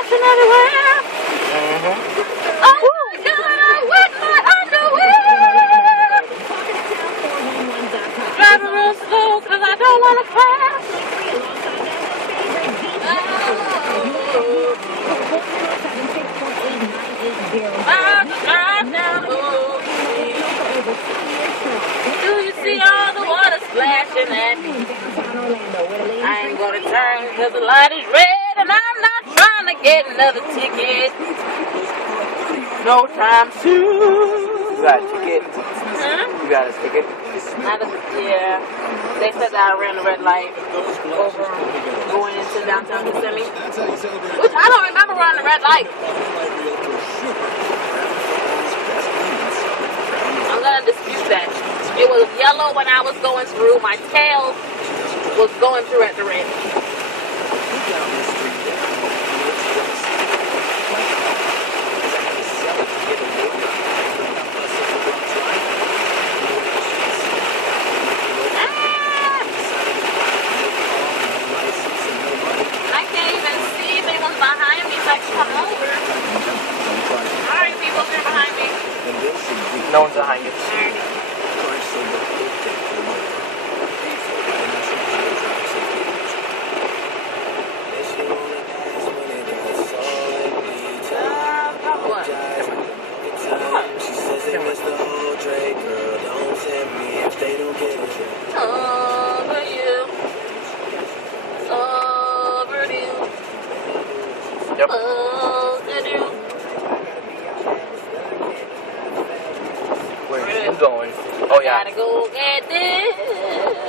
flashing everywhere. Oh my God, I'm wet my underwear. Driving real slow 'cause I don't want to crash. About to drive down the road. Do you see all the water splashing at me? I ain't gonna turn 'cause the light is red and I'm not trying to get another ticket. No time soon. You got a ticket? Huh? You got a ticket? Yeah. They said that I ran the red light over going into downtown Kissimmee. Which I don't remember running the red light. I'm gonna dispute that. It was yellow when I was going through. My tail was going through at the red. I can't even see if anyone's behind me, so I can come over. Alright, people, they're behind me. No one's behind you. Over you. Overdue. Yep. Overdue. Where are you going? Oh, yeah. Gotta go get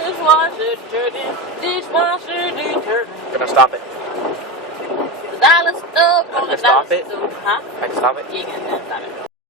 dishwasher detergent. Dishwasher detergent. Gonna stop it. $1 stuff on the Stop dollar it? stove. Huh? I can stop it? Yeah, you can stop it.